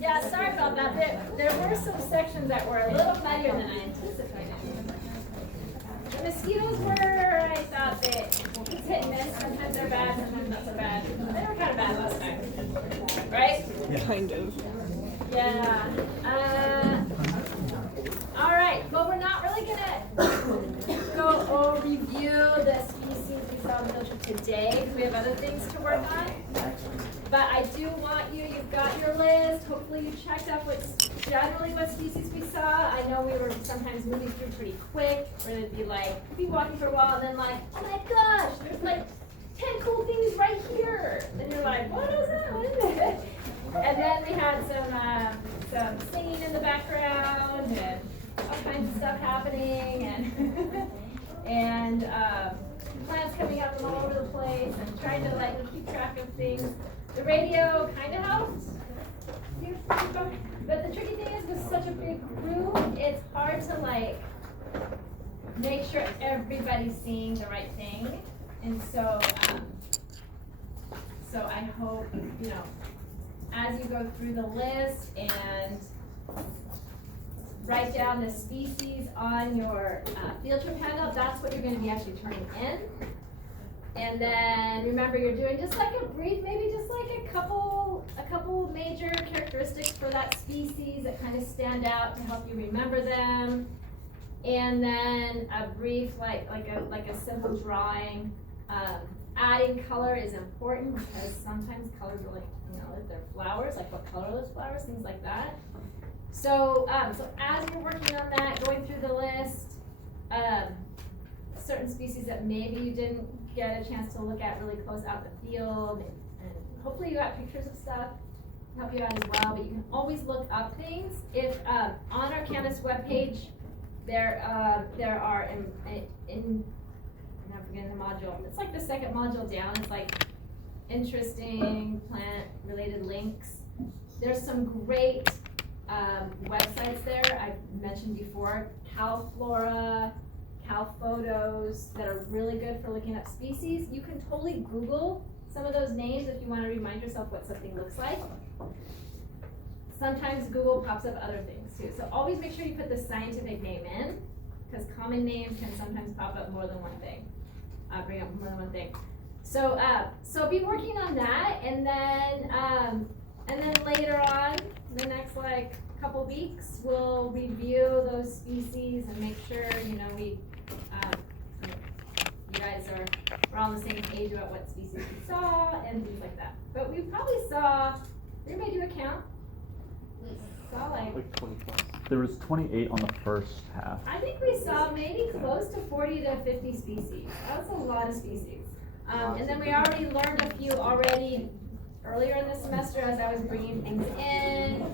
Yeah, sorry about that. There were some sections that were a little muddier than I anticipated. The mosquitoes were, I thought that it's hit and miss. Sometimes they're bad, sometimes not so bad. They were kind of bad last time, right? Yeah. Kind of. Yeah. All right. Well, we're not really gonna go review the species we saw in the field trip today because we have other things to work on. But I do want you've got your list. Hopefully you checked up what species we saw. I know we were sometimes moving through pretty quick, where it'd be like, you'd be walking for a while and then like, oh my gosh, there's like 10 cool things right here. And you're like, what is that? What is it? And then we had some singing in the background and all kinds of stuff happening and plants coming up from all over the place and trying to like keep track of things. The radio kind of helped. But the tricky thing is with such a big group, it's hard to like make sure everybody's seeing the right thing. And so I hope, as you go through the list and write down the species on your field trip handout, that's what you're going to be actually turning in. And then remember, you're doing just like a brief, maybe just like a couple major characteristics for that species that kind of stand out to help you remember them. And then a brief, like a simple drawing. Adding color is important because sometimes colors are like, if they're flowers, like what color are those flowers, things like that. So as you're working on that, going through the list, certain species that maybe you didn't get a chance to look at really close out in the field, and hopefully you got pictures of stuff to help you out as well, but you can always look up things. If on our Canvas webpage, there are I'm forgetting the module. It's like the second module down. It's like interesting plant-related links. There's some great websites there. I've mentioned before, CalFlora, CalPhotos, that are really good for looking up species. You can totally Google some of those names if you want to remind yourself what something looks like. Sometimes Google pops up other things too. So always make sure you put the scientific name in, because common names can sometimes pop up more than one thing. Bring up more than one thing. So be working on that, and then later on, the next couple weeks, we'll review those species and make sure you guys we're on the same page about what species we saw and things like that. But we probably saw. Everybody do a count? We saw like 20 plus. There was 28 on the first half. I think we saw maybe close to 40 to 50 species. That's a lot of species. And then we already learned a few earlier in the semester as I was bringing things in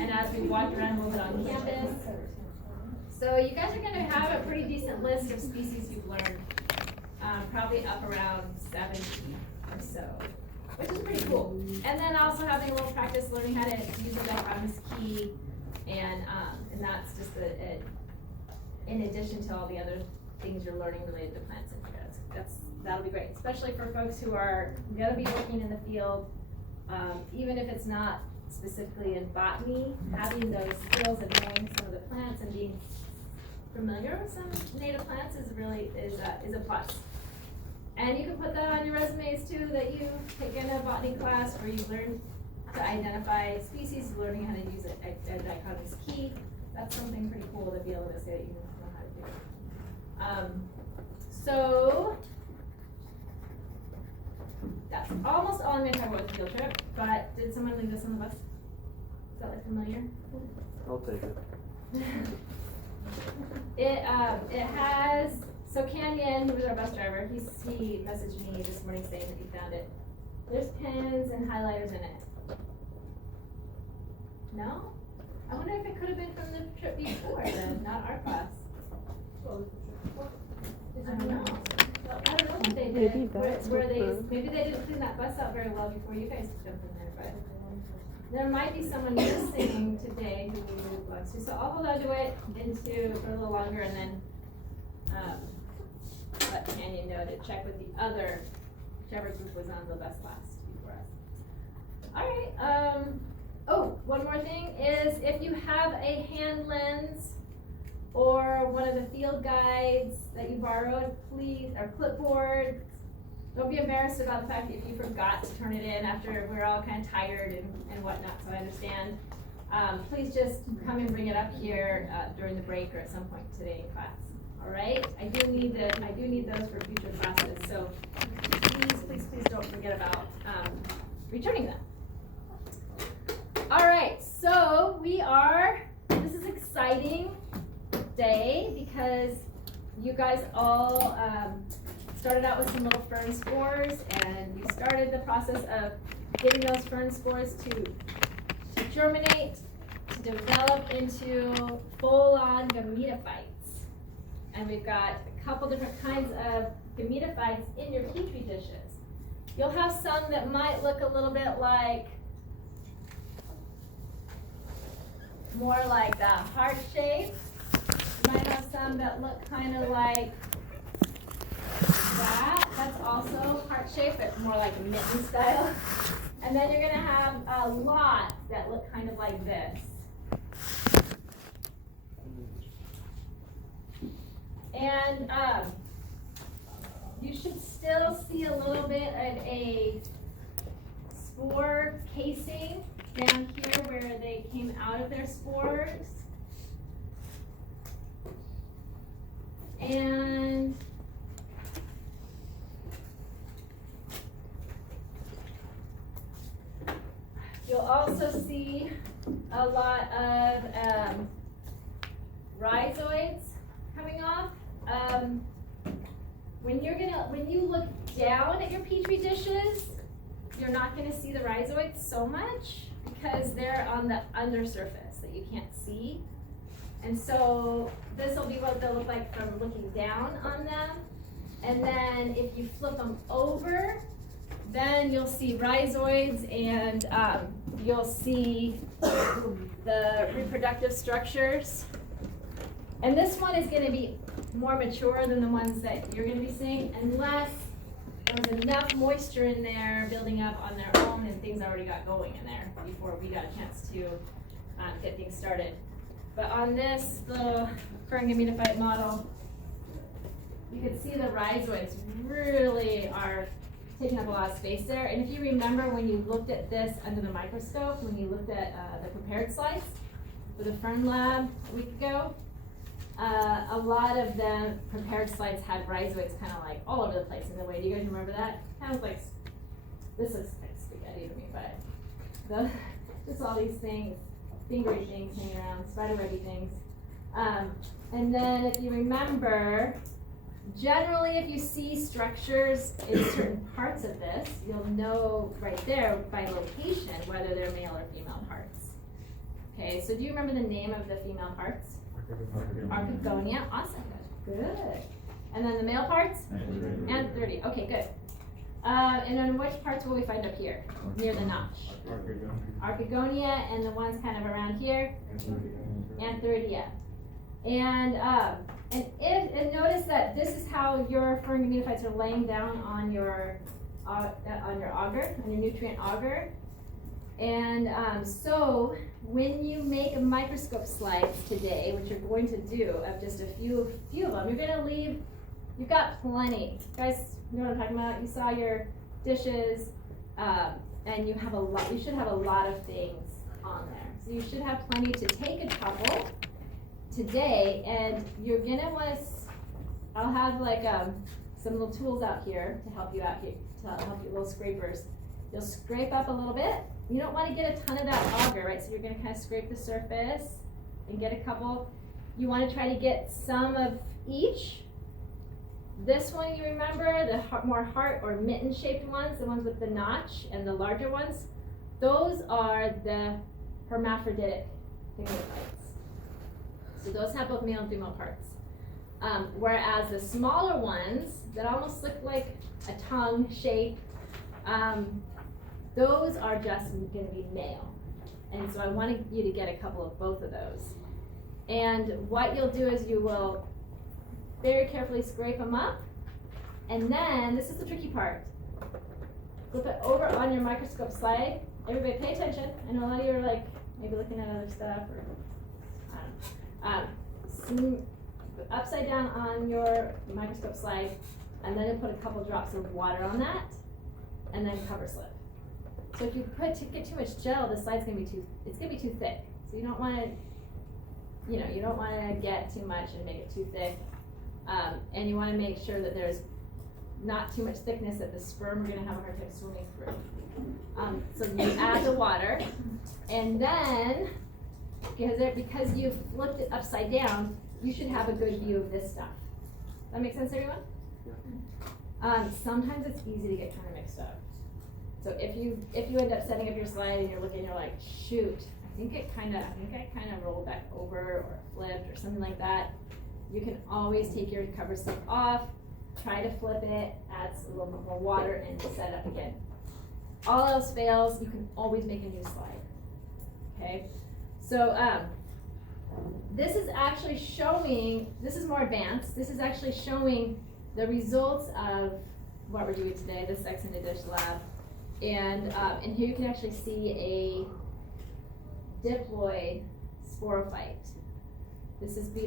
and as we walked around a little bit on campus. So you guys are going to have a pretty decent list of species you've learned, probably up around 70 or so, which is pretty cool. And then also having a little practice learning how to use the dichotomous key. And that's just in addition to all the other things you're learning related to plants and that'll be great, especially for folks who are going to be working in the field, even if it's not specifically in botany. Having those skills of knowing some of the plants and being familiar with some native plants is a plus. And you can put that on your resumes too, that you've taken a botany class where you've learned to identify species, learning how to use a dichotomous key. That's something pretty cool to be able to say that you know how to do. So that's almost all I'm going to talk about with the field trip. But did someone leave this on the bus? Is that like familiar? I'll take it. It has. So Canyon, who was our bus driver, he messaged me this morning saying that he found it. There's pens and highlighters in it. No? I wonder if it could have been from the trip before then, not our class. I don't know. I don't know what they did. Maybe they didn't clean that bus out very well before you guys jumped in there, but there might be someone missing today who we belong to. So I'll hold on to it for a little longer, and then let Tanya know to check with the other, whichever group was on the bus last before us. All right, oh, one more thing is if you have a hand lens or one of the field guides that you borrowed, please, or clipboard, don't be embarrassed about the fact that if you forgot to turn it in after we're all kind of tired and whatnot, so I understand. Please just come and bring it up here during the break or at some point today in class. All right, I do need those for future classes, so please don't forget about returning them. All right, so this is exciting day because you guys all started out with some little fern spores, and you started the process of getting those fern spores to germinate, to develop into full-on gametophytes. And we've got a couple different kinds of gametophytes in your petri dishes. You'll have some that might look a little bit like, more like the heart shape. You might have some that look kind of like that. That's also heart shape, but more like a mitten style. And then you're going to have a lot that look kind of like this. And you should still see a little bit of a spore casing down here where they came out of their spores. And you'll also see a lot of rhizoids coming off. When you look down at your petri dishes, you're not going to see the rhizoids so much because they're on the undersurface that you can't see. And so this will be what they'll look like from looking down on them. And then if you flip them over, then you'll see rhizoids, and you'll see the reproductive structures. And this one is going to be more mature than the ones that you're going to be seeing, unless there was enough moisture in there building up on their own and things already got going in there before we got a chance to get things started. But on this little fern gametophyte model, you can see the rhizoids really are taking up a lot of space there. And if you remember when you looked at this under the microscope, when you looked at the prepared slides for the Fern Lab a week ago, a lot of the prepared slides had rhizoids kind of like all over the place in the way. Do you guys remember that? Kind of like, this looks kind of spaghetti to me, but just all these things, fingery things hanging around, spiderwebby things. And then if you remember, generally if you see structures in certain parts of this, you'll know right there by location whether they're male or female parts. Okay, so do you remember the name of the female parts? Archegonia. Awesome. Good. And then the male parts? Antherdia. Okay, good. And then which parts will we find up here near the notch? Archegonia, and the ones kind of around here? Antherdia. And notice that this is how your fern gametophytes are laying down on your auger, on your nutrient auger. And so when you make a microscope slides today, which you're going to do of just a few of them, you're going to leave, you've got plenty. You guys know what I'm talking about? You saw your dishes, and you have a lot. You should have a lot of things on there. So you should have plenty to take a couple today, and you're gonna want to. I'll have like some little tools out here to help you out here, to help you, little scrapers. You'll scrape up a little bit. You don't want to get a ton of that auger, right? So you're going to kind of scrape the surface and get a couple. You want to try to get some of each. This one, you remember, the more heart or mitten shaped ones, the ones with the notch, and the larger ones, those are the hermaphroditic gametophytes. So those have both male and female parts. Whereas the smaller ones that almost look like a tongue shape, those are just going to be male. And so I wanted you to get a couple of both of those. And what you'll do is you will very carefully scrape them up And then, this is the tricky part. Flip it over on your microscope slide. Everybody pay attention. I know a lot of you are like, maybe looking at other stuff or, I don't know. Upside down on your microscope slide, and then you put a couple drops of water on that, and then cover slip. So if you get too much gel, the slide's gonna be too thick. So you don't wanna, you don't wanna get too much and make it too thick. And you wanna make sure that there's not too much thickness that the sperm are gonna have a hard time swimming through. So you add the water, and then, because you flipped it upside down, you should have a good view of this stuff. That make sense, everyone? Sometimes it's easy to get kind of mixed up. So if you end up setting up your slide and you're looking, you're like, shoot, I think I kind of rolled back over or flipped or something like that. You can always take your cover slip off, try to flip it, add a little bit more water, and set up again. All else fails, you can always make a new slide. Okay, so this is actually showing. This is more advanced. This is actually showing the results of what we're doing today, the Sex in a Dish lab. And here you can actually see a diploid sporophyte. This would be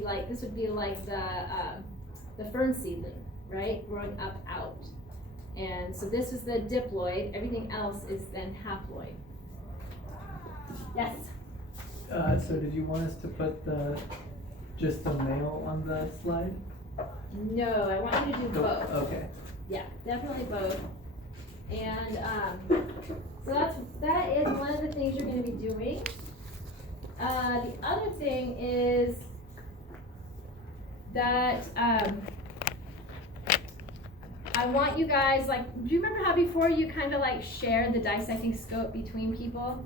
like the fern seedling, right? Growing up out. And so this is the diploid. Everything else is then haploid. Yes? So did you want us to put just the male on the slide? No, I want you to do both. Okay. Yeah, definitely both. And so that is one of the things you're going to be doing. The other thing is that I want you guys, like, do you remember how before you kind of like shared the dissecting scope between people?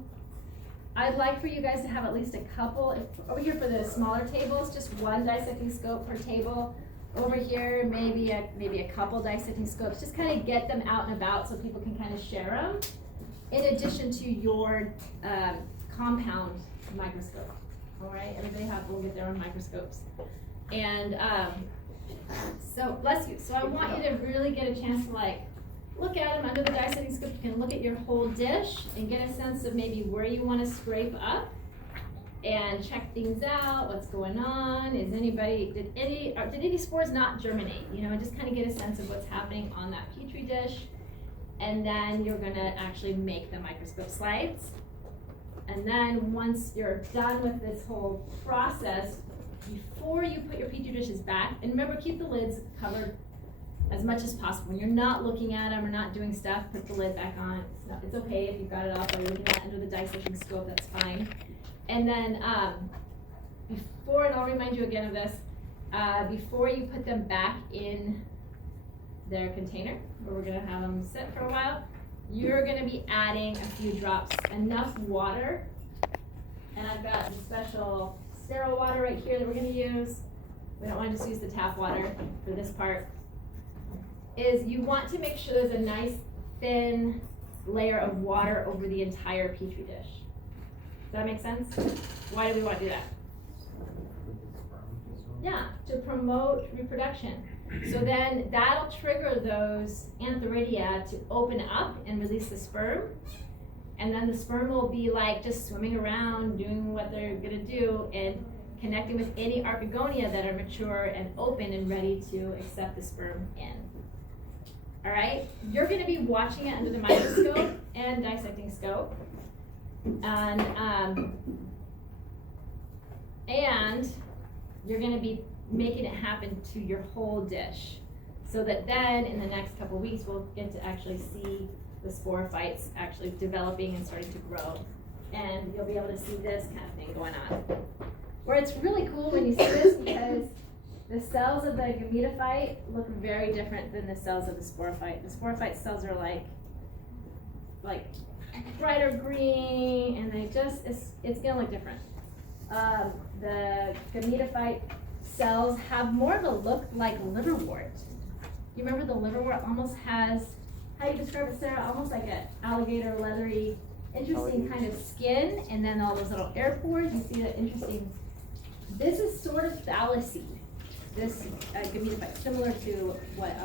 I'd like for you guys to have at least a couple. Over here for the smaller tables, just one dissecting scope per table. Over here, maybe a couple dissecting scopes. Just kind of get them out and about so people can kind of share them. In addition to your compound microscope. All right, everybody will get their own microscopes. And so, bless you. So I want you to really get a chance to like look at them under the dissecting scope. You can look at your whole dish and get a sense of maybe where you want to scrape up and check things out, what's going on. Did any spores not germinate? Just kind of get a sense of what's happening on that petri dish. And then you're gonna actually make the microscope slides. And then once you're done with this whole process, before you put your petri dishes back, and remember, keep the lids covered as much as possible. When you're not looking at them or not doing stuff, put the lid back on. It's okay if you've got it off or you're looking at it under the dissecting scope, that's fine. And then and I'll remind you again of this, before you put them back in their container, where we're gonna have them sit for a while, you're gonna be adding a few drops, enough water, and I've got some special sterile water right here that we're gonna use. We don't wanna just use the tap water for this part. Is you want to make sure there's a nice thin layer of water over the entire petri dish. Does that make sense? Why do we want to do that? Yeah, to promote reproduction. So then that'll trigger those antheridia to open up and release the sperm. And then the sperm will be like just swimming around, doing what they're gonna do and connecting with any archegonia that are mature and open and ready to accept the sperm in. All right, you're gonna be watching it under the microscope and dissecting scope. And you're going to be making it happen to your whole dish, so that then in the next couple of weeks we'll get to actually see the sporophytes actually developing and starting to grow, and you'll be able to see this kind of thing going on. Where it's really cool when you see this, because the cells of the gametophyte look very different than the cells of the sporophyte. The sporophyte cells are like brighter green, and it's gonna look different. The gametophyte cells have more of a look like liverwort. You remember the liverwort almost has, how do you describe it, Sarah? Almost like an alligator leathery, interesting kind of skin, and then all those little air pores. You see that interesting. This is sort of thalassy. this gametophyte, similar to what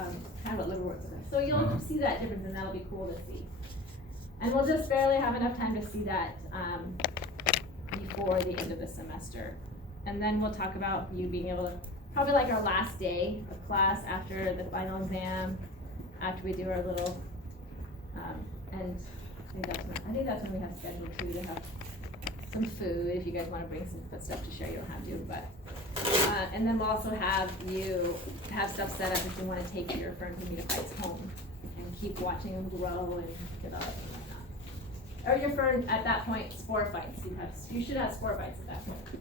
kind of what liverworts is. So you'll see that difference, and that'll be cool to see. And we'll just barely have enough time to see that before the end of the semester. And then we'll talk about you being able to, probably like our last day of class after the final exam, after we do our little, and I think that's when we have scheduled too, to have some food. If you guys want to bring some stuff to share, you don't have to, but, and then we'll also have you have stuff set up if you want to take your fern gametophytes home and keep watching them grow and develop and whatnot. Or your fern, at that point, sporophytes. You should have sporophytes at that point.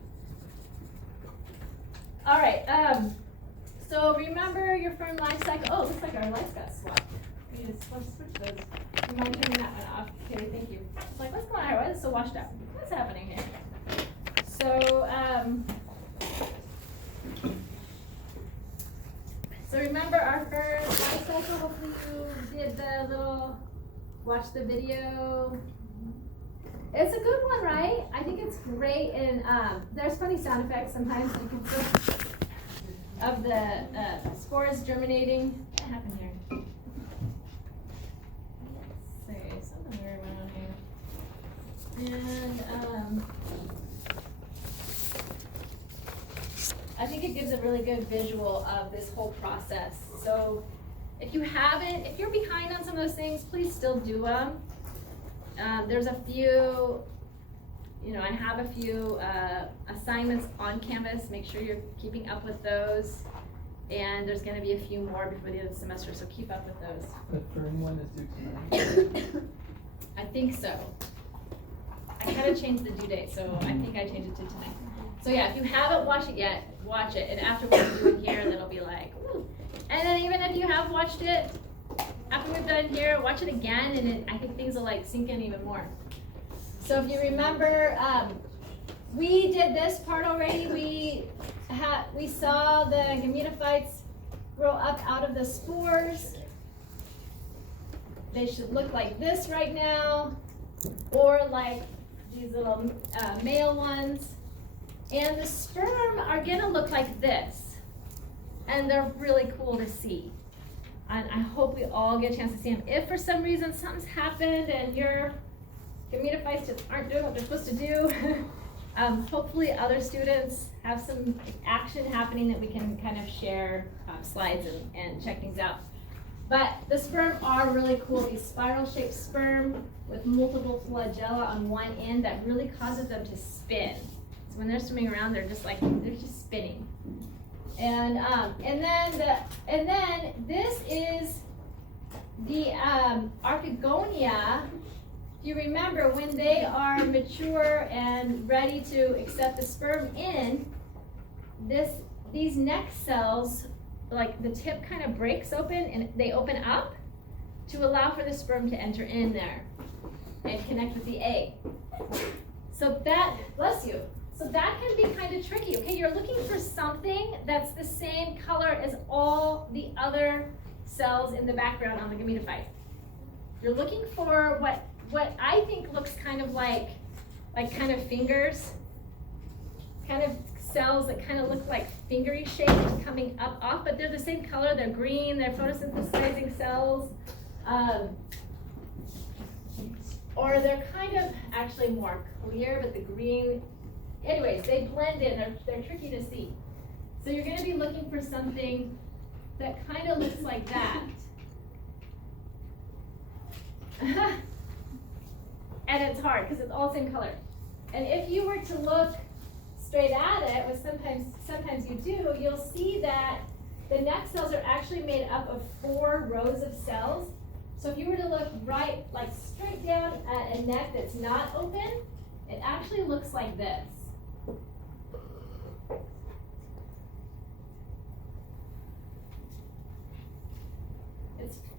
All right, so remember your fern life cycle. Oh, it looks like our lights got swapped. We need to switch those. You mind turning that one off? Okay, thank you. It's like, what's going on here? Why is it so washed out? What's happening here? So remember our fern life cycle. Hopefully you did the little, watch the video. It's a good one, right? I think it's great, and there's funny sound effects sometimes you can see of the spores germinating. What happened here? Let's see, something weird went on here. And I think it gives a really good visual of this whole process. So if you're behind on some of those things, please still do them. There's a few, I have a few assignments on Canvas. Make sure you're keeping up with those. And there's going to be a few more before the end of the semester, so keep up with those. The fern one is due tonight. I think so. I kind of changed the due date, so I think I changed it to tonight. So yeah, if you haven't watched it yet, watch it. And after we're doing here, then it'll be like, woo. And then even if you have watched it, after we've done here, watch it again, and I think things will like sink in even more. So if you remember, we did this part already. We saw the gametophytes grow up out of the spores. They should look like this right now, or like these little male ones. And the sperm are gonna look like this, and they're really cool to see. And I hope we all get a chance to see them. If for some reason something's happened and your gametophytes just aren't doing what they're supposed to do, hopefully other students have some action happening that we can kind of share slides and check things out. But the sperm are really cool. These spiral-shaped sperm with multiple flagella on one end that really causes them to spin. So when they're swimming around, they're just spinning. And then this is the archegonia. If you remember, when they are mature and ready to accept the sperm in, these neck cells, like the tip kind of breaks open and they open up to allow for the sperm to enter in there and connect with the egg. So that, bless you. So that can be kind of tricky. Okay, you're looking for something that's the same color as all the other cells in the background on the gametophyte. You're looking for what I think looks kind of like kind of fingers, kind of cells that kind of look like fingery shaped coming up off, but they're the same color. They're green. They're photosynthesizing cells, or they're kind of actually more clear, but the green. Anyways, they blend in. They're tricky to see. So you're going to be looking for something that kind of looks like that. And it's hard because it's all same color. And if you were to look straight at it, which sometimes you do, you'll see that the neck cells are actually made up of 4 rows of cells. So if you were to look right, like straight down at a neck that's not open, it actually looks like this.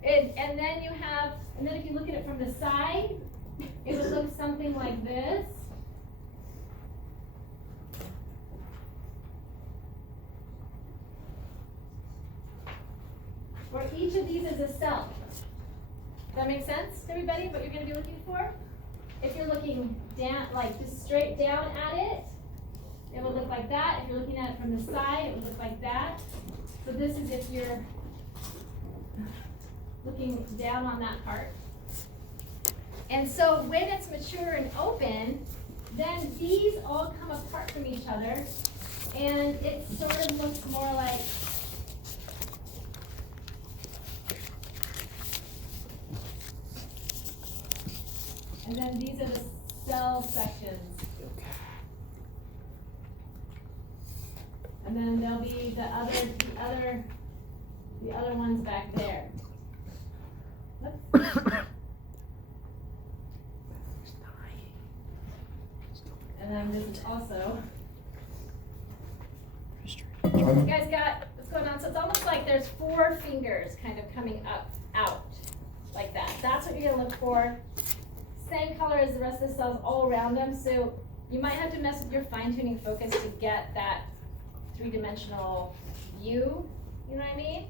And then if you look at it from the side, it would look something like this. Where each of these is a cell. Does that make sense to everybody, what you're going to be looking for? If you're looking down, like just straight down at it, it would look like that. If you're looking at it from the side, it would look like that. So this is if you're looking down on that part. And so when it's mature and open, then these all come apart from each other, and it sort of looks more like and then these are the cell sections. And then there'll be the other ones back there. And then this is also. You guys got what's going on? So it's almost like there's 4 fingers kind of coming up, out, like that. That's what you're gonna look for. Same color as the rest of the cells all around them. So you might have to mess with your fine-tuning focus to get that 3-dimensional view. You know what I mean?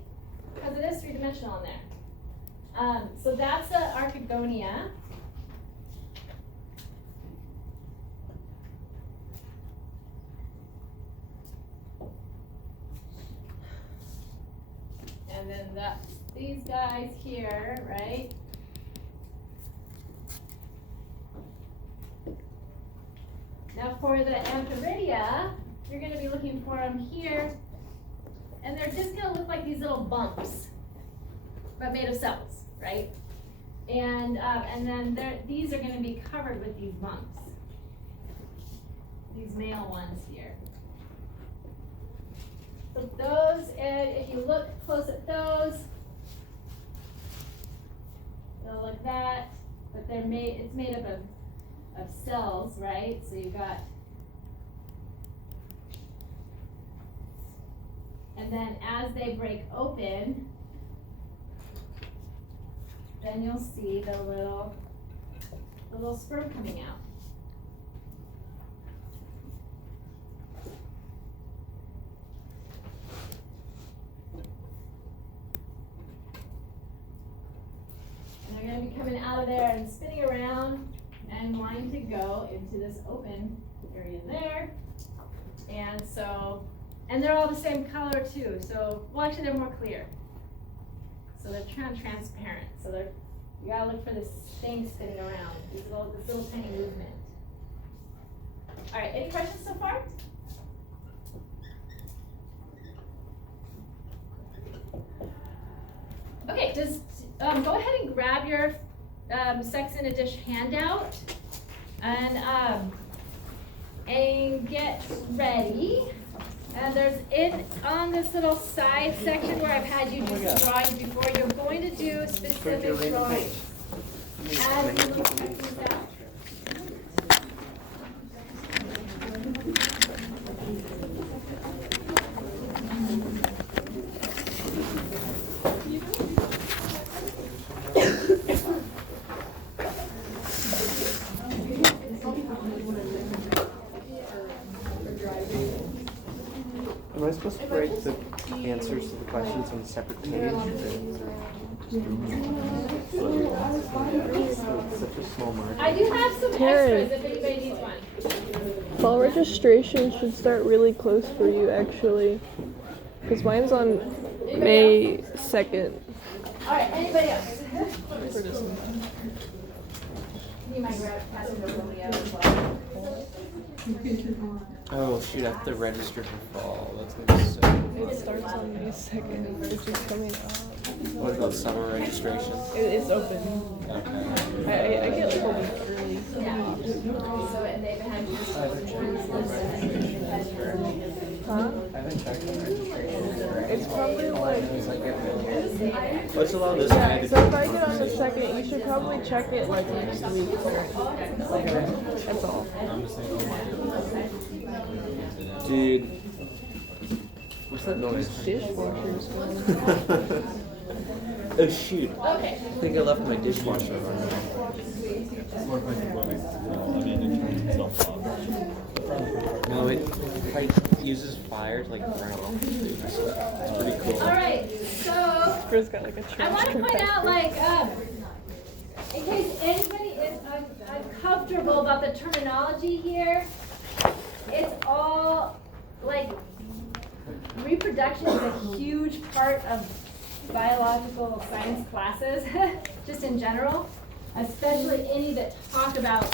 Because it is 3-dimensional in there. So that's the archegonia. And then that's these guys here, right? Now for the antheridia, you're going to be looking for them here, and they're just going to look like these little bumps, but made of cells, right? And then these are going to be covered with these bumps, these male ones here. So those, if you look close at those, they'll look that, but it's made up of cells, right? So you've got, and then as they break open, then you'll see the little sperm coming out. And they're going to be coming out of there and spinning around and wanting to go into this open area there. And so, and they're all the same color too. So, well, actually they're more clear. So they're transparent. So you gotta look for this thing spinning around, this little tiny movement. All right, any questions so far? Okay, just go ahead and grab your Sex in a Dish handout and get ready. And there's on this little side section where I've had you do some drawings before, you're going to do specific drawings as you look at these out. Am I supposed to write the answers to the questions on a separate page? It's such a small margin. I do have some Taryn. extras if anybody needs one. Fall registration should start really close for you, actually. Because mine's on May 2nd. Alright, anybody else? You might grab pass it over Leo as well. Oh shoot, I have to register for fall. That's gonna be so. It starts on May 2nd, which is coming up. What about summer registration? It's open. Okay. I get like a week early. Yeah. So, and they've had just Huh? It's probably like, What's allowed this yeah, guy so to if I get on the 2nd, you should probably check it like next week. That's all. Dude. What's that noise? Dishwasher's going. Oh shoot. Okay. I think I left my dishwasher on. No, it uses fire to like burn off. It's pretty cool. Alright, so Chris got like a I trash want to point out, compactor. like, in case anybody is uncomfortable about the terminology here, it's all, like, reproduction is a huge part of biological science classes, just in general, especially any that talk about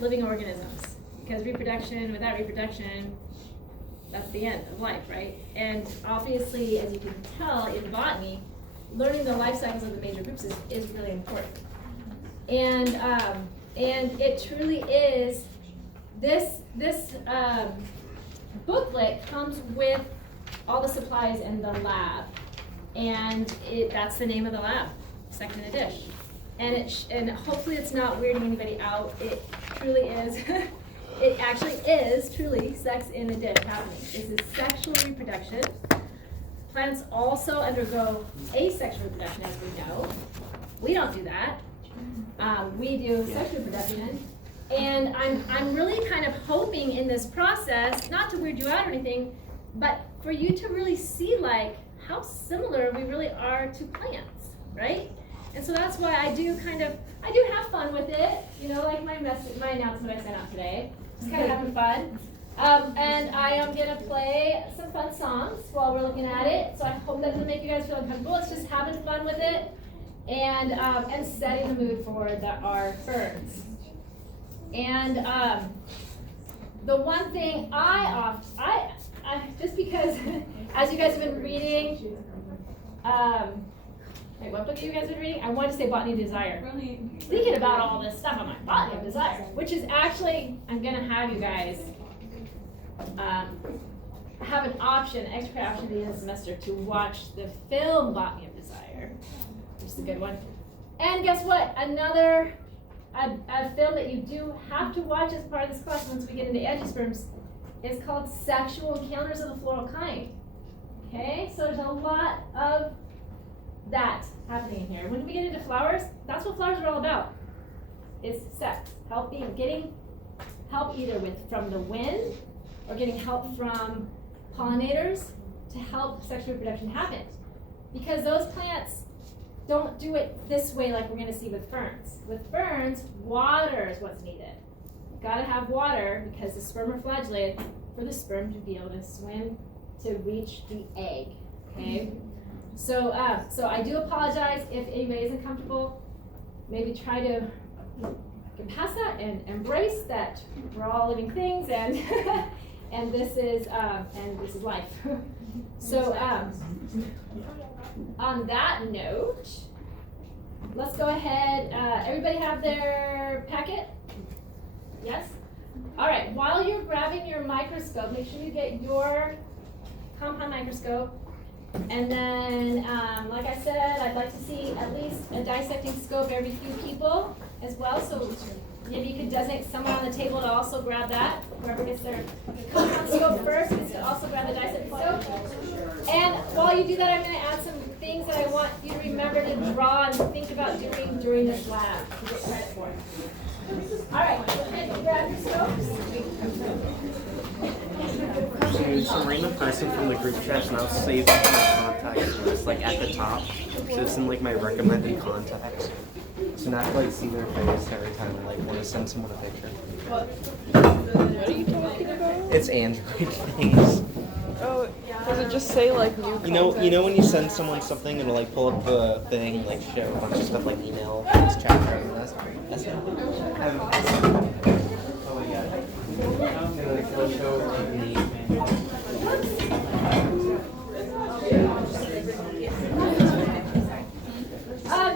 living organisms. Because reproduction, without reproduction, that's the end of life, right? And obviously, as you can tell in botany, learning the life cycles of the major groups is really important. And it truly is, this booklet comes with all the supplies in the lab. And that's the name of the lab, Sex in a Dish. And hopefully it's not weirding anybody out. It truly is, it actually is truly sex in a dish happening. This is sexual reproduction. Plants also undergo asexual reproduction, as we know. We don't do that. We do sexual reproduction. And I'm really kind of hoping in this process, not to weird you out or anything, but for you to really see like how similar we really are to plants, right? And so that's why I do have fun with it, you know, like my announcement I sent out today. Just kind of having fun. And I am gonna play some fun songs while we're looking at it. So I hope that doesn't make you guys feel uncomfortable. It's just having fun with it and setting the mood for our ferns. And the one thing I just because as you guys have been reading, wait, what book have you guys been reading? I wanted to say Botany of Desire. Thinking about all this stuff, I'm like, Botany of Desire, which is actually, I'm gonna have you guys have an option, extra option at the end of the semester to watch the film Botany of Desire, which is a good one. And guess what? Another a film that you do have to watch as part of this class once we get into angiosperms is called Sexual Encounters of the Floral Kind. Okay, so there's a lot of that happening here. When we get into flowers, that's what flowers are all about. Is sex, getting help either from the wind or getting help from pollinators to help sexual reproduction happen. Because those plants don't do it this way like we're going to see with ferns. With ferns, water is what's needed. You've got to have water because the sperm are flagellated for the sperm to be able to swim to reach the egg. Okay. So I do apologize if anybody isn't comfortable. Maybe try to get past that and embrace that we're all living things and and this is life. So on that note, let's go ahead. Everybody have their packet? Yes? All right, while you're grabbing your microscope, make sure you get your compound microscope. And then, like I said, I'd like to see at least a dissecting scope every few people as well. So maybe you could designate someone on the table to also grab that. Whoever gets their compound scope first gets to also grab the dissecting scope. And while you do that, I'm going to add some things that I want you to remember to draw and think about doing during this lab to get credit for it. All right, go ahead and grab your scopes. Dude, some random person from the group chat now saved my contacts list like at the top. So it's in like my recommended contacts. So now I have to like see their face every time I like want to send someone a picture. What are you talking about? It's Android things. Oh, does it just say like new You know when you send someone something and it'll like pull up the thing, like show a bunch of stuff like email, text, chat, and that's it. Oh my god.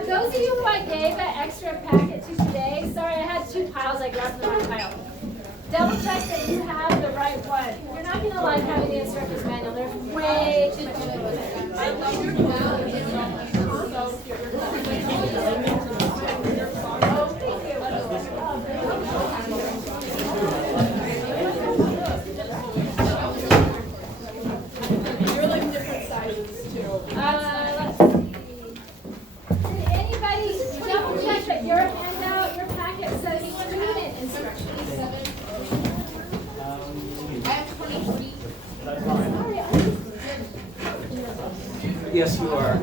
Those of you who I gave an extra packet to today, sorry, I had two piles, I grabbed the wrong pile. Double check that you have the right one. You're not going to like having the instructor's manual. There's way too much info You're like different sizes too. let's see. Did anybody double check that your handout, your packet says student instructions? I have 20. Yes, you are.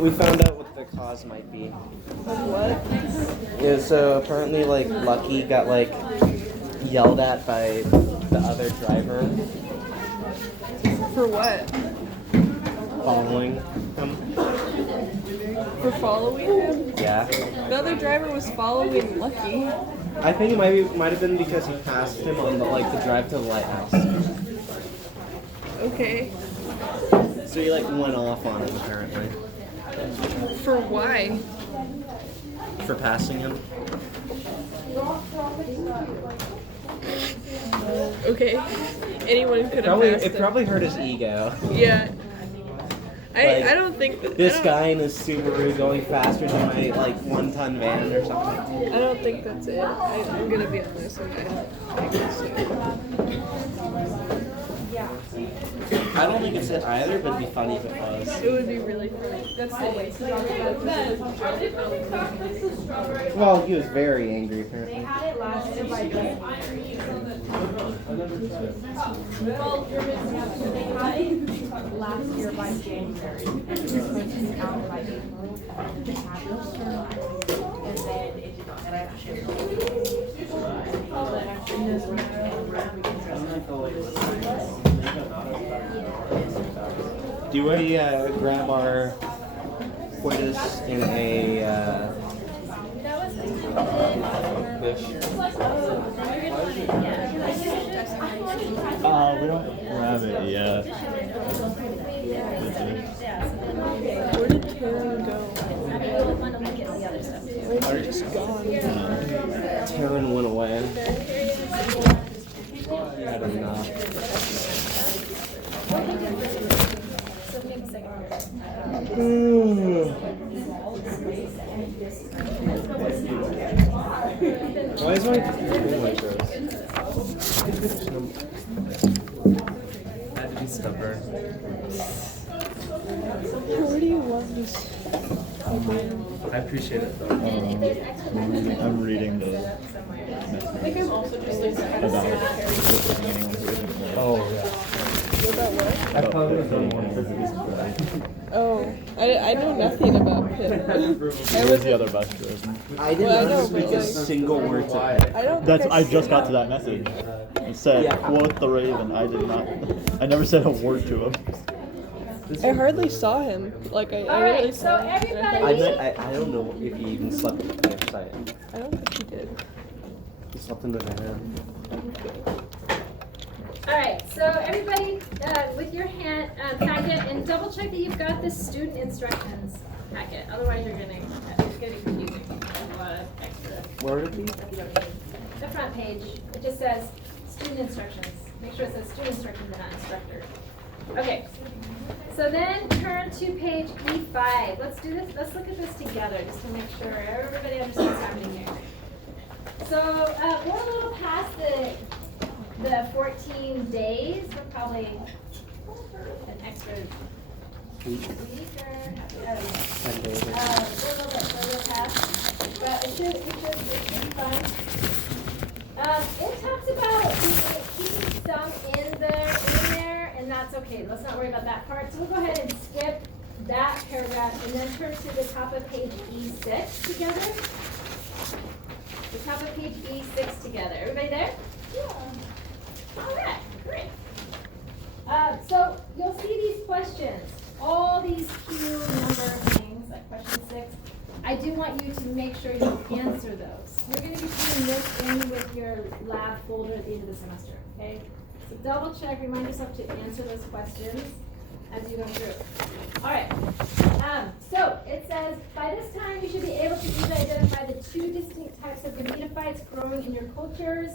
We found out what the cause might be. What? Yeah, so apparently, like, Lucky got, like, yelled at by the other driver For what? following him. For following him? Yeah. The other driver was following Lucky. I think it might have been because he passed him on the drive to the lighthouse. Okay. So he like went off on him apparently For why? for passing him. Okay. Anyone could have Probably passed it him. probably hurt his ego. Yeah. Like, I don't think that This I don't, guy in his Subaru going faster than my like 1-ton van or something. I don't think that's it. I'm gonna be honest. I don't think so. I don't think it's it either, but it'd be funny if it was. It would be really funny. That's the way. Well, he was very angry apparently. They had it last year by January. Well, they had it last year by January. And it was switching out by April. They had it, and then it did not. And I actually Do we grab our coitus in a dish? We don't have it yet. Where did Karen go? They're just gone. Taryn went away. I don't know. Why is my thing like this? I had to be stubborn. Where do you want this? I appreciate it though. I'm reading the message about the beginning. Oh yeah. About what? I probably was on one. Oh, I know nothing about Pitt. Where's the other bus driver? I did Well, I not know, speak but, a like- single word today. I don't. That's think I just got to that message. It said, "Quote the Raven." I did not. I never said a word to him. I hardly saw him. Like I Alright, really so saw him. and everybody- I don't know if he even slept at the campsite. I don't think he did. He slept in the van. Alright, so everybody, with your hand packet, and double check that you've got the student instructions packet. Otherwise, it's gonna be confusing. There's a lot of extra. Where would it be? The front page, it just says student instructions. Make sure it says student instructions and not instructor. Okay. So then turn to page E5. Let's do this. Let's look at this together just to make sure everybody understands what's happening here. So we're a little past the 14 days. We're probably an extra week or we're a little bit further past. But it should be fun. It talks about keeping some in there, and that's okay. Let's not worry about that part. So we'll go ahead and skip that paragraph and then turn to the top of page E6 together. The top of page E6 together. Everybody there? Yeah. All right, great. So you'll see these questions, all these Q number things, like question 6. I do want you to make sure you answer those. You're going to be putting this in with your lab folder at the end of the semester, okay? So double check, remind yourself to answer those questions as you go through. All right. So it says, by this time you should be able to easily identify the 2 distinct types of gametophytes growing in your cultures.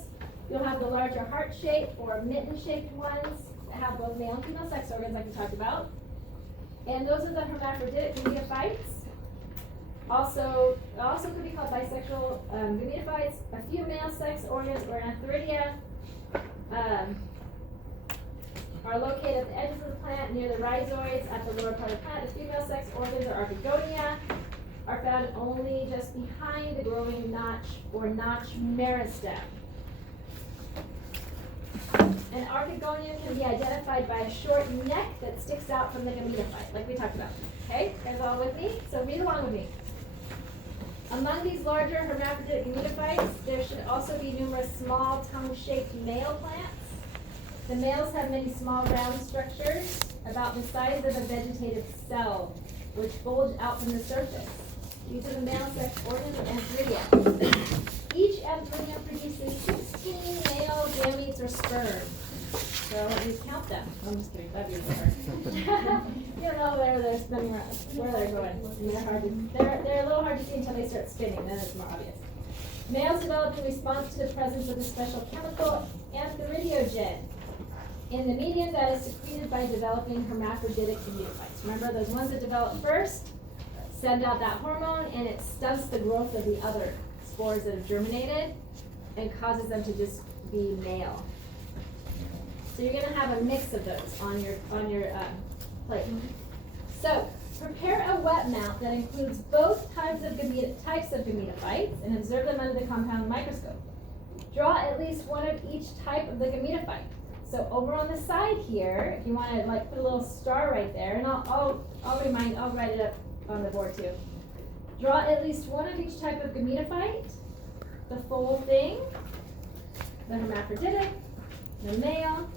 You'll have the larger heart-shaped or mitten-shaped ones that have both male and female sex organs like we talked about. And those are the hermaphroditic gametophytes. Also could be called bisexual gametophytes. A few male sex organs or antheridia are located at the edges of the plant near the rhizoids at the lower part of the plant. The female sex organs or archegonia are found only just behind the growing notch or notch meristem. An archegonium can be identified by a short neck that sticks out from the gametophyte, like we talked about. Okay, you guys all with me? So read along with me. Among these larger hermaphroditic gametophytes, there should also be numerous small tongue-shaped male plants. The males have many small round structures about the size of a vegetative cell, which bulge out from the surface. These are the male sex organs of antheridia. Each antheridium produces 16 male gametes or sperm. So let me count them. I'm just kidding, that'd be hard. You don't know where they're spinning around, where they're going. They're a little hard to see until they start spinning, then it's more obvious. Males develop in response to the presence of a special chemical, antheridiogen, in the medium that is secreted by developing hermaphroditic gametophytes. Remember, those ones that develop first send out that hormone, and it stunts the growth of the other spores that have germinated and causes them to just be male. So you're going to have a mix of those on your plate. So prepare a wet mount that includes both types of gametophytes and observe them under the compound microscope. Draw at least one of each type of the gametophyte. So over on the side here, if you want to like put a little star right there, and I'll write it up on the board too. Draw at least one of each type of gametophyte, the full thing, the hermaphroditic, the male.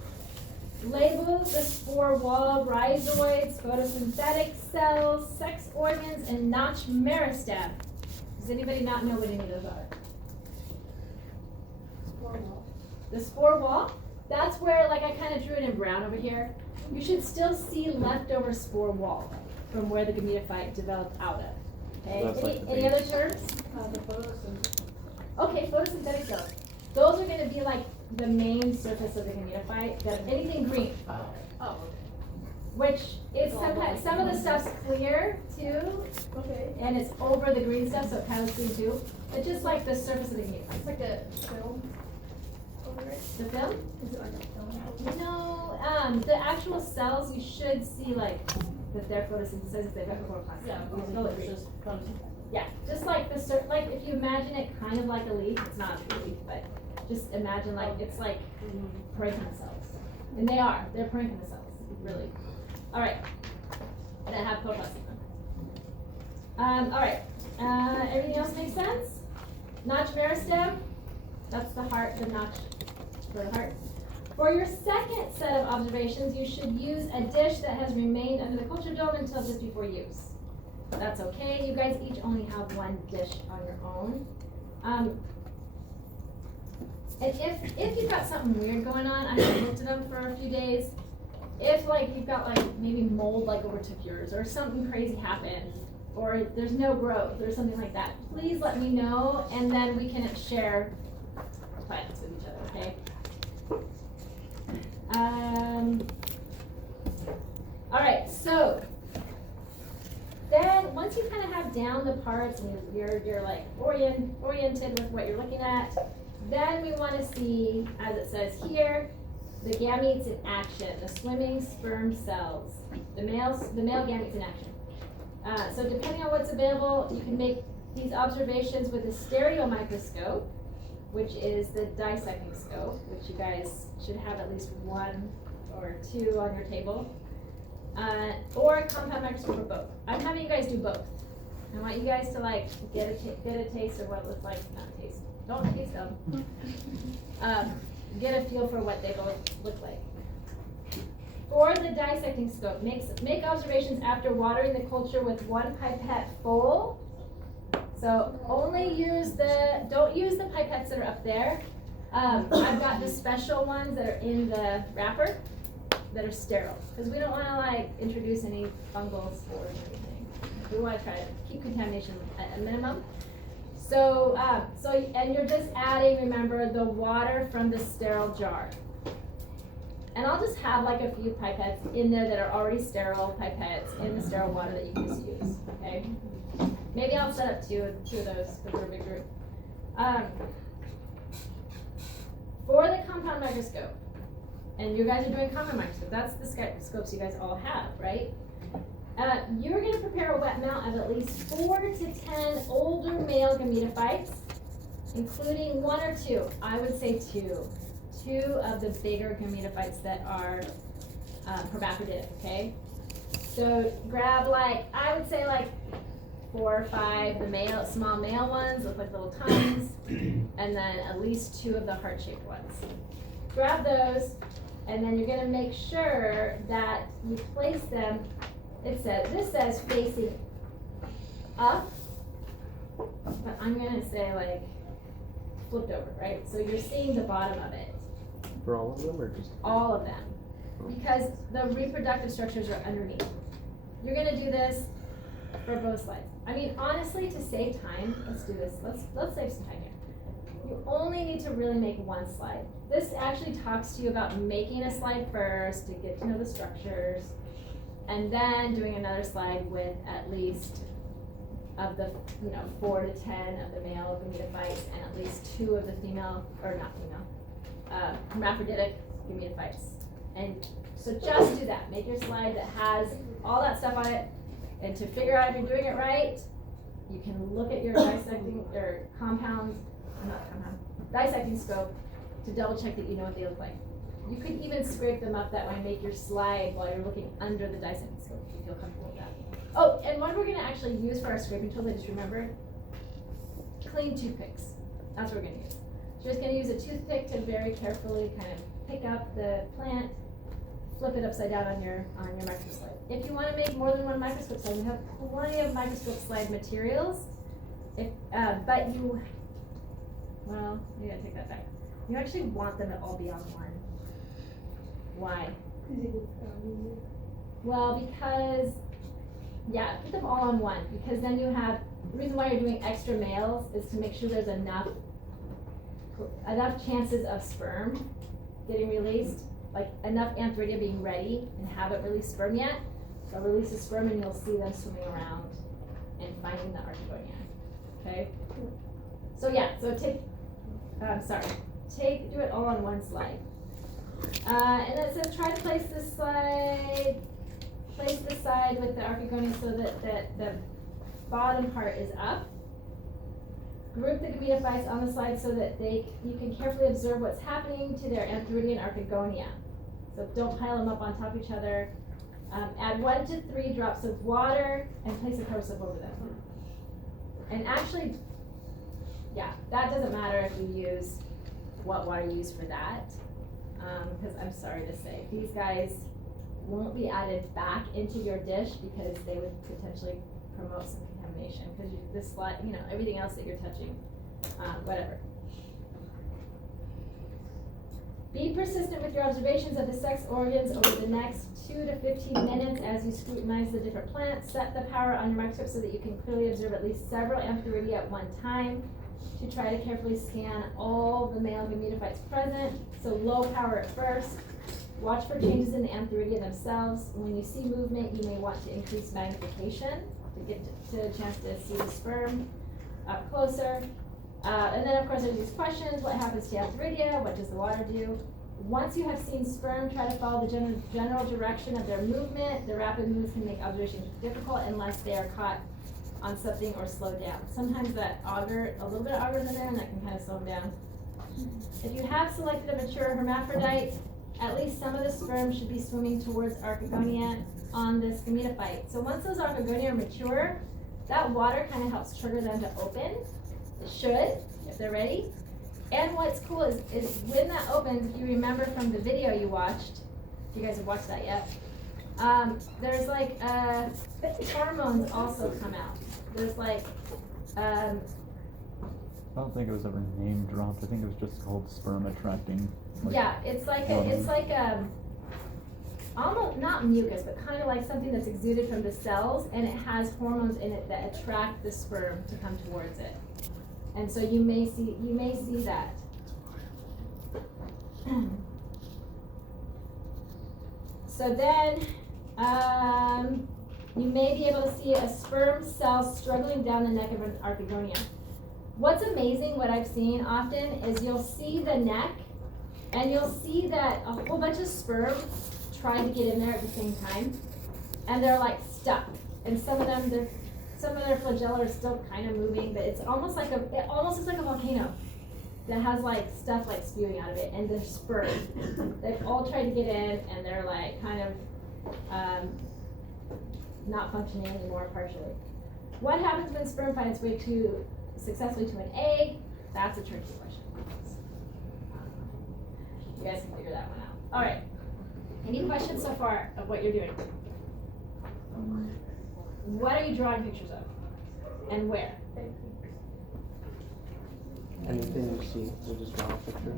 Label the spore wall, rhizoids, photosynthetic cells, sex organs, and notch meristem. Does anybody not know what any of those are? Spore wall. The spore wall? That's where, like I kind of drew it in brown over here. You should still see leftover spore wall from where the gametophyte developed out of. Okay. Any other terms? The photosynthetic. Okay, photosynthetic cells. Those are going to be like the main surface of the gametophyte. Anything green. Oh. Which is sometimes, some of the stuff's clear too. Okay. And it's over the green stuff, so it kind of looks green too. It's just like the surface of the gametophyte. It's like a film over it. The film? Is it like a film? No. The actual cells, you should see like that they're photosynthesized. They've got chloroplast. Yeah. It's just photosynthesis. Yeah, just like like if you imagine it kind of like a leaf, it's not a leaf, but just imagine like it's like parenchyma cells. And they're parenchyma cells, really. All right, that have chloroplast in them. All right, everything else makes sense? Notch meristem, that's the heart, the notch for the heart. For your second set of observations, you should use a dish that has remained under the culture dome until just before use. That's okay. You guys each only have one dish on your own. And if you've got something weird going on, I haven't looked at them for a few days. If like you've got like maybe mold like overtook yours, or something crazy happened, or there's no growth or something like that, please let me know, and then we can share plants with each other. Okay. All right. So. Then, once you kind of have down the parts and you're like oriented with what you're looking at, then we want to see, as it says here, the gametes in action, the swimming sperm cells, the male gametes in action. So depending on what's available, you can make these observations with a stereo microscope, which is the dissecting scope, which you guys should have at least one or two on your table. Or a compound microscope for both. I'm having you guys do both. I want you guys to like get a taste of what it looks like. Not taste. Don't taste them. Get a feel for what they both look like. For the dissecting scope, make observations after watering the culture with one pipette full. So only don't use the pipettes that are up there. I've got the special ones that are in the wrapper that are sterile, because we don't want to like introduce any fungal spores or anything. We want to try to keep contamination at a minimum. So, and you're just adding, remember, the water from the sterile jar. And I'll just have like a few pipettes in there that are already sterile pipettes in the sterile water that you can just use. Okay. Maybe I'll set up two of those because we're a big group. For the compound microscope. And you guys are doing compound microscope. That's the scopes you guys all have, right? You're going to prepare a wet mount of at least 4 to 10 older male gametophytes, including 1 or 2. I would say 2. 2 of the bigger gametophytes that are hermaphroditic, okay? So grab like, I would say like 4 or 5, the small male ones look like little tongues, and then at least 2 of the heart-shaped ones. Grab those, and then you're gonna make sure that you place them, this says facing up, but I'm gonna say like flipped over, right? So you're seeing the bottom of it. For all of them or just? All of them. Because the reproductive structures are underneath. You're gonna do this for both slides. I mean, honestly, to save time, let's do this. Let's save some time here. You only need to really make 1 slide. This actually talks to you about making a slide first to get to know the structures, and then doing another slide with at least of the 4 to 10 of the male gametophytes and at least 2 of the female, or not female, hermaphroditic gametophytes. And so just do that. Make your slide that has all that stuff on it. And to figure out if you're doing it right, you can look at your dissecting or dissecting scope to double check that you know what they look like. You could even scrape them up that way and make your slide while you're looking under the dissecting scope if you feel comfortable with that. Oh, and what we're gonna actually use for our scraping tools, I just remembered, clean toothpicks. That's what we're gonna use. So you're just gonna use a toothpick to very carefully kind of pick up the plant, flip it upside down on your microscope slide. If you want to make more than 1 microscope slide, we have plenty of microscope slide materials. But you, well, you gotta take that back. You actually want them to all be on 1. Why? Well, because, yeah, put them all on 1, because then you have, the reason why you're doing extra males is to make sure there's enough chances of sperm getting released, like enough antheridia being ready and haven't released sperm yet. They'll release the sperm and you'll see them swimming around and finding the archegonia. Okay? So yeah, so do it all on 1 slide. And then it says try to place the side with the archegonia so that the bottom part is up. Group the gametophytes on the slide so that you can carefully observe what's happening to their antheridia and archegonia. So don't pile them up on top of each other. Add 1 to 3 drops of water and place a cover slip over them. And actually, yeah, that doesn't matter if you use what water you use for that. Because I'm sorry to say, these guys won't be added back into your dish because they would potentially promote some contamination. Because this slide, everything else that you're touching, whatever. Be persistent with your observations of the sex organs over the next 2 to 15 minutes as you scrutinize the different plants. Set the power on your microscope so that you can clearly observe at least several antheridia at one time. To try to carefully scan all the male gametophytes present. So low power at first. Watch for changes in the antheridia themselves. When you see movement, you may want to increase magnification to get to a chance to see the sperm up closer. And then of course there's these questions. What happens to antheridia? What does the water do? Once you have seen sperm, try to follow the general direction of their movement. The rapid moves can make observations difficult unless they are caught on something or slowed down. Sometimes that auger, a little bit of auger in there, and that can kind of slow them down. If you have selected a mature hermaphrodite, at least some of the sperm should be swimming towards archegonia on this gametophyte. So once those archegonia are mature, that water kind of helps trigger them to open. It should, if they're ready. And what's cool is when that opens, if you remember from the video you watched, if you guys have watched that yet, there's like hormones also come out. There's like I don't think it was ever name dropped. I think it was just called sperm attracting. Yeah, it's like almost not mucus, but kind of like something that's exuded from the cells, and it has hormones in it that attract the sperm to come towards it. And so you may see that. So then you may be able to see a sperm cell struggling down the neck of an archegonia. What's amazing, what I've seen often, is you'll see the neck and you'll see that a whole bunch of sperm try to get in there at the same time, and they're like stuck. And some of their flagella are still kind of moving, but it almost looks like a volcano. that has like stuff like spewing out of it, and they're spurred. They've all tried to get in, and they're like kind of not functioning anymore partially. What happens when sperm finds its way to successfully to an egg? That's a tricky question. You guys can figure that one out. All right. Any questions so far of what you're doing? What are you drawing pictures of? And where? Anything you see, we'll just draw a picture.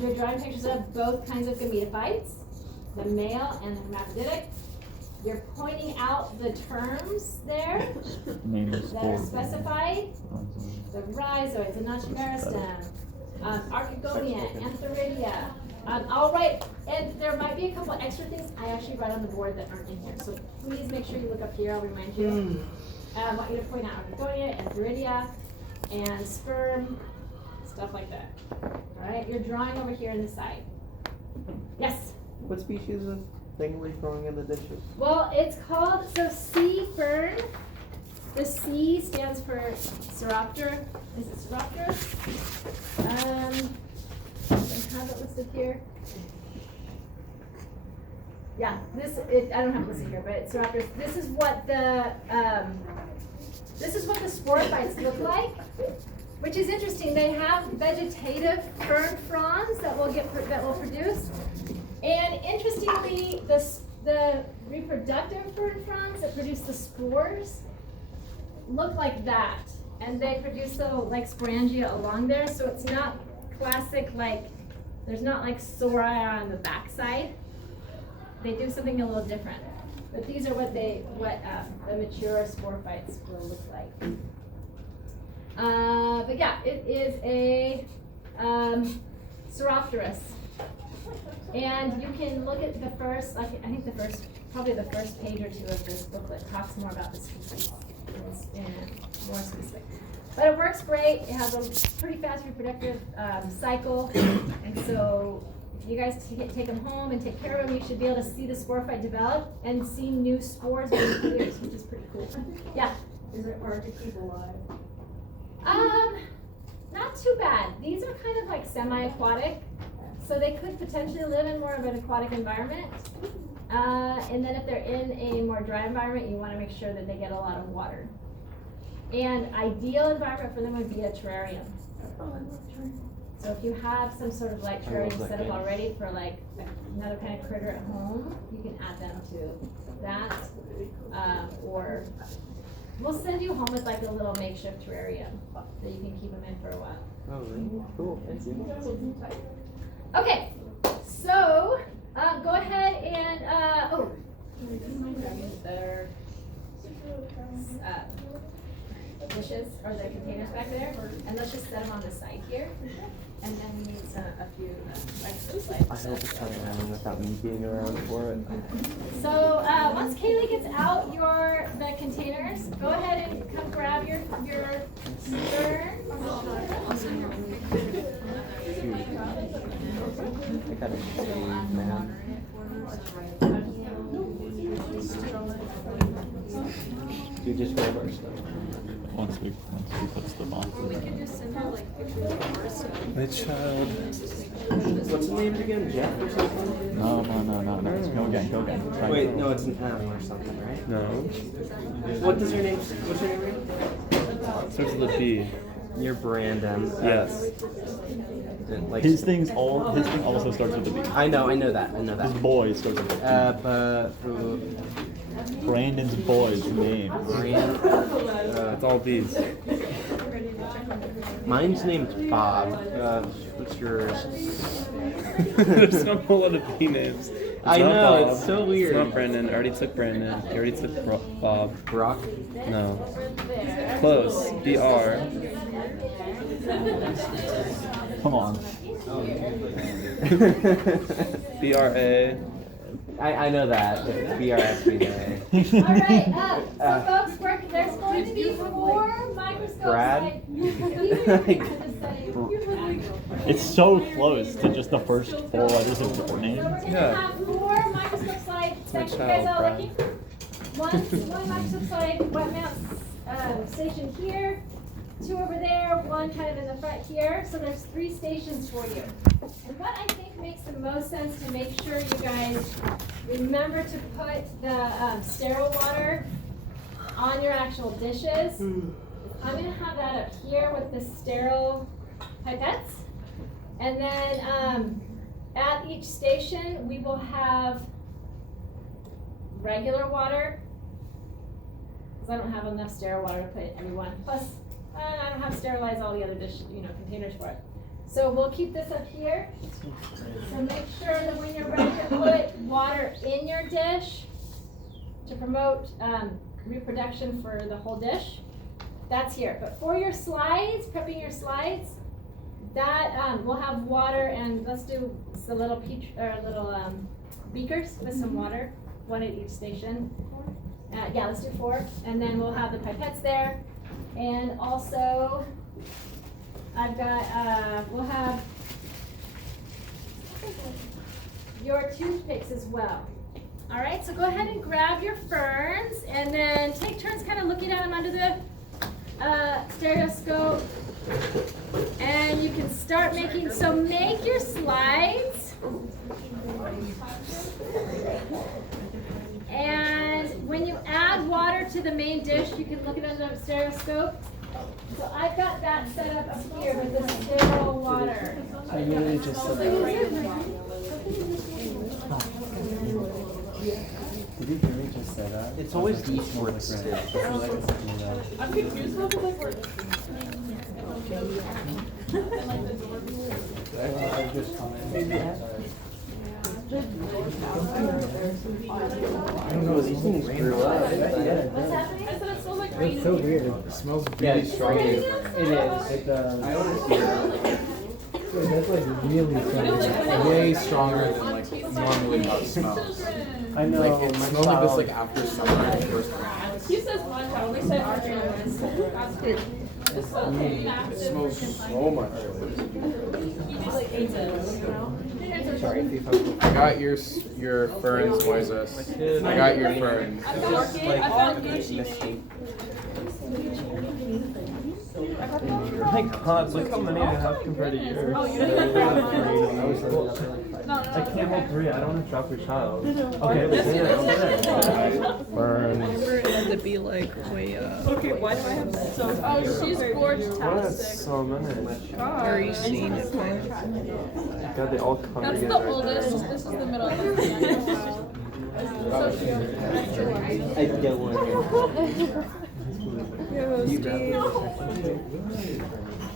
You're drawing pictures of both kinds of gametophytes, the male and the hermaphroditic. You're pointing out the terms there Name the that are spore. specified. The rhizoids, the notchmeristem, archegonian, antheridia. I'll write, and there might be a couple extra things I actually write on the board that aren't in here. So please make sure you look up here, I'll remind you. I want you to point out archegonia, antheridia, and sperm, stuff like that. Alright, you're drawing over here in the side. Yes? What species of thing are we throwing in the dishes? Well, it's called, so sea fern. The C stands for Sporopter. Is it Sporopter? I have it listed here. Yeah, I don't have it listed here, but it's Sporopter. This is what the sporophytes look like, which is interesting. They have vegetative fern fronds that will produce, and interestingly, the reproductive fern fronds that produce the spores look like that, and they produce little like sporangia along there. So it's not classic, like there's not like soria on the backside. They do something a little different. But these are what the mature sporophytes will look like. But yeah, it is a Sporopterus. And you can look at the first, like I think probably the first page or two of this booklet talks more about the species. It's more specific. But it works great. It has a pretty fast reproductive cycle. And so if you guys take them home and take care of them, you should be able to see the sporophyte develop and see new spores being produced, which is pretty cool. Yeah? Is it hard to keep alive? Not too bad. These are kind of like semi-aquatic, so they could potentially live in more of an aquatic environment. And then if they're in a more dry environment, you want to make sure that they get a lot of water. And ideal environment for them would be a terrarium. Oh, I love terrarium. So if you have some sort of like terrarium set up already for like another kind of critter at home, you can add them to that. Or we'll send you home with like a little makeshift terrarium that you can keep them in for a while. Oh, really? Cool. Thank you. Okay, so go ahead and their dishes or the containers back there, and let's just set them on the side here. And then we need a few I hope it's not happening without me being around for it. So once Kaylee gets out the containers, go ahead and come grab your stir. I gotta save, man. You just grab our stuff. Once we put stuff on. We could just send her like pictures of ours. My child. What's the name again? Jeff or something? No. Go again. Try Wait, again. no, it's an M or something, right? No. What's your name again? Starts with a B. You're Brandon. Yes. Like, His thing also starts with a B. I know that. His boy starts with a B. Brandon's boy's name. It's all B's. Mine's named Bob. What's yours? There's not a whole lot of B names. It's I not know, Bob. it's so weird. It's not Brandon. I already took Brandon. I already took Bob. Brock? No. Close. BR. Come on. Oh. BRA. I know that. BRSBA. All right, so folks, there's going to be 4 microscopes. Brad? It's so close to just the first 4 letters of your So name. we're going to Yeah. have 4 microscope slide my sections. You guys child, all Brad. looking? One microscope slide wet mount station here. 2 over there, 1 kind of in the front here. So there's 3 stations for you. And what I think makes the most sense to make sure you guys remember to put the sterile water on your actual dishes. I'm going to have that up here with the sterile pipettes. And then at each station, we will have regular water, because I don't have enough sterile water to put everyone. Plus, I don't have sterilized all the other containers for it. So we'll keep this up here. So make sure that when you're ready to put water in your dish to promote reproduction for the whole dish, that's here. But for your slides, prepping your slides, that we'll have water, and let's do the little beakers with some water, 1 at each station. Yeah, let's do 4, and then we'll have the pipettes there, and also I've got we'll have your toothpicks as well. All right, so go ahead and grab your ferns, and then take turns kind of looking at them under the stereoscope, and you can start making, so make your slides, and when you add water to the main dish, you can look at it under the stereoscope. So I've got that set up here with the sterile water. I literally just said that. Did you really just say that? It's always these words too. I'm confused about the like word. I just commented. I don't know, these things grew up. What's happening? I said it smells like rain. It's so weird. It smells really strong. It is. It does. I want to see it. That's like really strong. Way stronger than like normally how it smells. I know. Like it smells like this like after summer first rain. He says one time, we say our parents. That's weird. It's so It smells so much. He just like hates it, you know? I got your ferns, Moises. I got your ferns. I found Gucci. My God, look how many I have compared to yours. Oh, you didn't grab mine. I can't hold 3. I don't want to drop your child. Okay, Burns. To be like way Okay, why do I have so? Oh, she's gorgeous. So many. very seen it. God, they all That's congregate the right oldest. there. This is the middle. That's the youngest. So cute. I get one. Yo, Steve.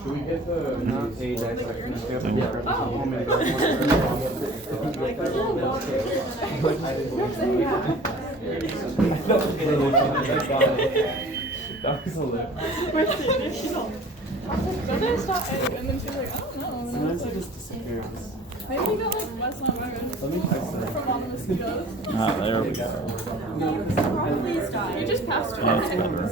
Should we hit the Page actually. That was hilarious. Don't they stop and then she's like, I don't know. And I was Sometimes it like, just disappears. maybe we got like West Nile virus Let me text her. from all the mosquitoes. Ah, there we go. Please die. You just passed her. That's better.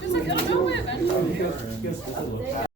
She's like, it'll go away eventually.